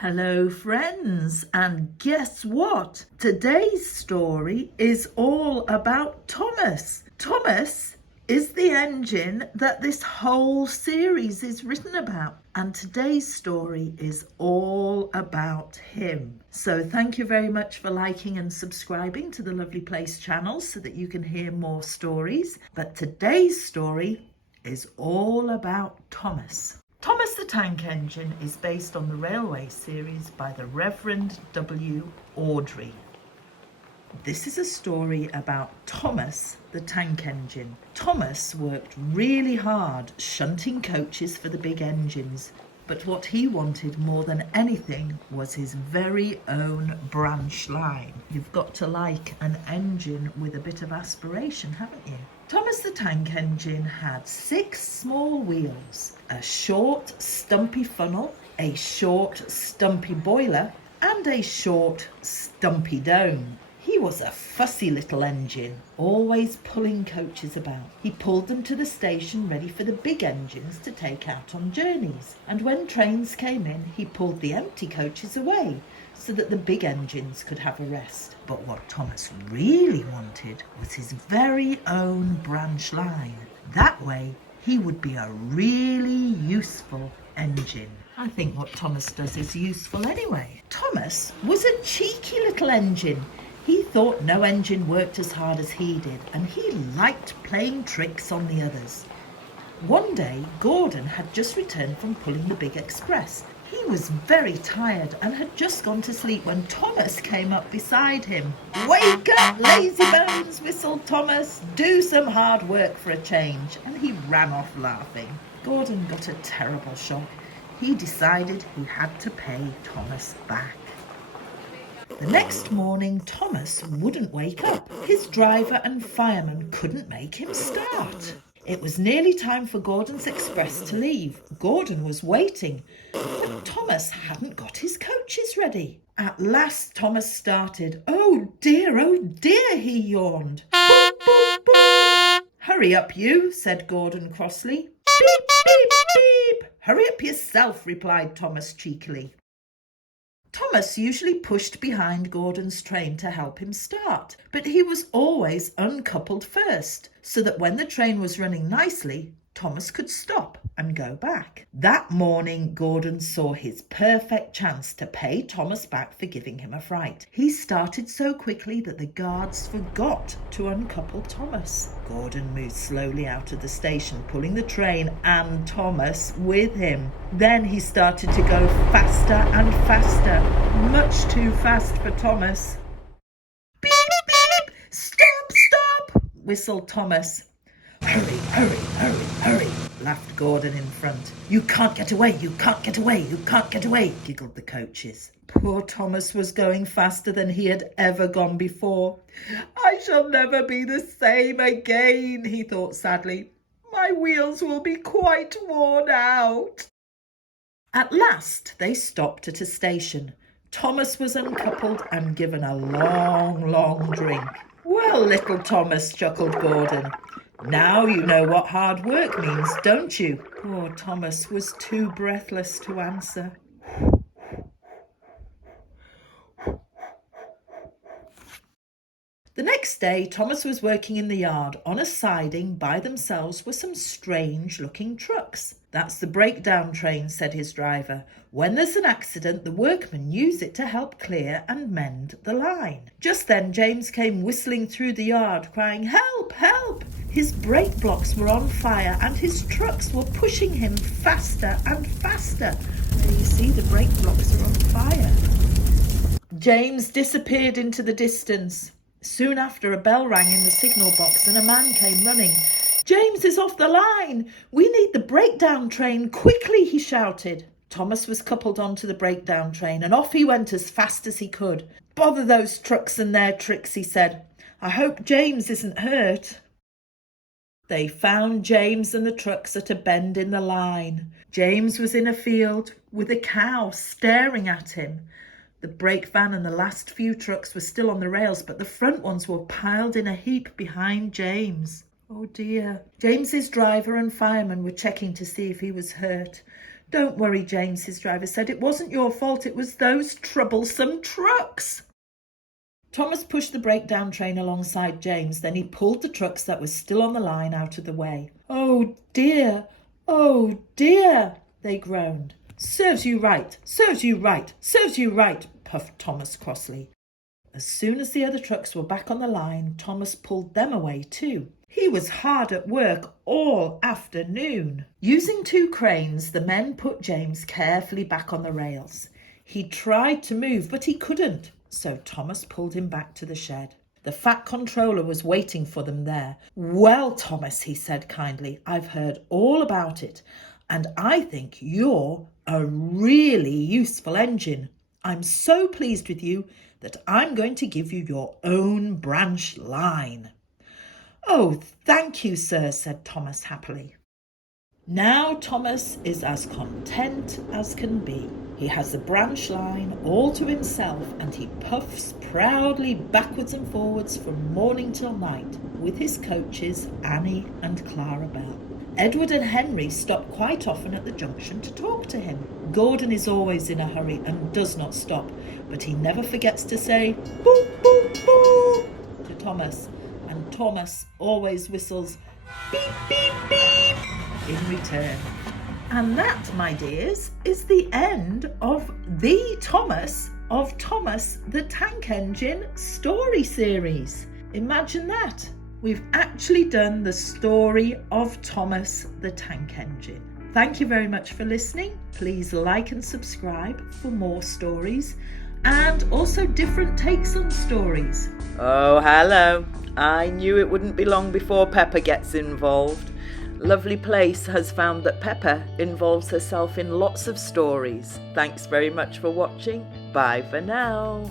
Hello friends, and guess what? Today's story is all about Thomas. Thomas is the engine that this whole series is written about, and today's story is all about him. So thank you very much for liking and subscribing to the Lovely Place channel so that you can hear more stories. But today's story is all about Thomas. Thomas the Tank Engine is based on the railway series by the Reverend W. Awdry. This is a story about Thomas the Tank Engine. Thomas worked really hard shunting coaches for the big engines, but what he wanted more than anything was his very own branch line. You've got to like an engine with a bit of aspiration, haven't you? Thomas the Tank Engine had 6 small wheels, a short stumpy funnel, a short stumpy boiler, and a short stumpy dome. He was a fussy little engine, always pulling coaches about. He pulled them to the station ready for the big engines to take out on journeys, and when trains came in, he pulled the empty coaches away so that the big engines could have a rest. But what Thomas really wanted was his very own branch line. That way, he would be a really useful engine. I think what Thomas does is useful anyway. Thomas was a cheeky little engine. He thought no engine worked as hard as he did, and he liked playing tricks on the others. One day, Gordon had just returned from pulling the big express. He was very tired and had just gone to sleep when Thomas came up beside him. "Wake up, lazy bones," whistled Thomas. "Do some hard work for a change." And he ran off laughing. Gordon got a terrible shock. He decided he had to pay Thomas back. The next morning, Thomas wouldn't wake up. His driver and fireman couldn't make him start. It was nearly time for Gordon's express to leave. Gordon was waiting, but Thomas hadn't got his coaches ready. At last Thomas started. Oh dear, he yawned. "Boop, boop, boop." "Hurry up you," said Gordon crossly. "Beep, beep, beep." "Hurry up yourself," replied Thomas cheekily. Thomas usually pushed behind Gordon's train to help him start, but he was always uncoupled first, so that when the train was running nicely, Thomas could stop and go back. That morning, Gordon saw his perfect chance to pay Thomas back for giving him a fright. He started so quickly that the guards forgot to uncouple Thomas. Gordon moved slowly out of the station, pulling the train and Thomas with him. Then he started to go faster and faster, much too fast for Thomas. "Beep, beep! Stop!" whistled Thomas. "Hurry, hurry, hurry, hurry," laughed Gordon in front. "You can't get away, you can't get away, you can't get away," giggled the coaches. Poor Thomas was going faster than he had ever gone before. "I shall never be the same again," he thought sadly. "My wheels will be quite worn out." At last they stopped at a station. Thomas was uncoupled and given a long drink. "Well, little Thomas," chuckled Gordon, "now you know what hard work means, don't you?" Poor Thomas was too breathless to answer. The next day, Thomas was working in the yard. On a siding by themselves were some strange-looking trucks. "That's the breakdown train," said his driver. "When there's an accident, the workmen use it to help clear and mend the line." Just then, James came whistling through the yard, crying, "Help, help!" His brake blocks were on fire and his trucks were pushing him faster and faster. There you see, the brake blocks are on fire. James disappeared into the distance. Soon after, a bell rang in the signal box and a man came running. "James is off the line! We need the breakdown train quickly!" he shouted. Thomas was coupled onto the breakdown train and off he went as fast as he could. "Bother those trucks and their tricks," he said. "I hope James isn't hurt." They found James and the trucks at a bend in the line. James was in a field with a cow staring at him. The brake van and the last few trucks were still on the rails, but the front ones were piled in a heap behind James. Oh dear. James's driver and fireman were checking to see if he was hurt. "Don't worry, James," his driver said. "It wasn't your fault. It was those troublesome trucks." Thomas pushed the breakdown train alongside James. Then he pulled the trucks that were still on the line out of the way. "Oh dear, oh dear," they groaned. "Serves you right, serves you right, serves you right," puffed Thomas crossly. As soon as the other trucks were back on the line, Thomas pulled them away too. He was hard at work all afternoon. Using 2 cranes, the men put James carefully back on the rails. He tried to move, but he couldn't, so Thomas pulled him back to the shed. The fat controller was waiting for them there. "Well, Thomas," he said kindly, "I've heard all about it, and I think you're a really useful engine. I'm so pleased with you that I'm going to give you your own branch line." "Oh, thank you, sir," said Thomas happily. Now Thomas is as content as can be. He has the branch line all to himself, and he puffs proudly backwards and forwards from morning till night with his coaches Annie and Clara Bell. Edward and Henry stop quite often at the junction to talk to him. Gordon is always in a hurry and does not stop, but he never forgets to say "boo, boo, boo" to Thomas, and Thomas always whistles "beep, beep, beep" in return. And that, my dears, is the end of the Thomas of Thomas the Tank Engine story series. Imagine that. We've actually done the story of Thomas the Tank Engine. Thank you very much for listening. Please like and subscribe for more stories and also different takes on stories. Oh, hello. I knew it wouldn't be long before Peppa gets involved. Lovely Place has found that Peppa involves herself in lots of stories. Thanks very much for watching. Bye for now.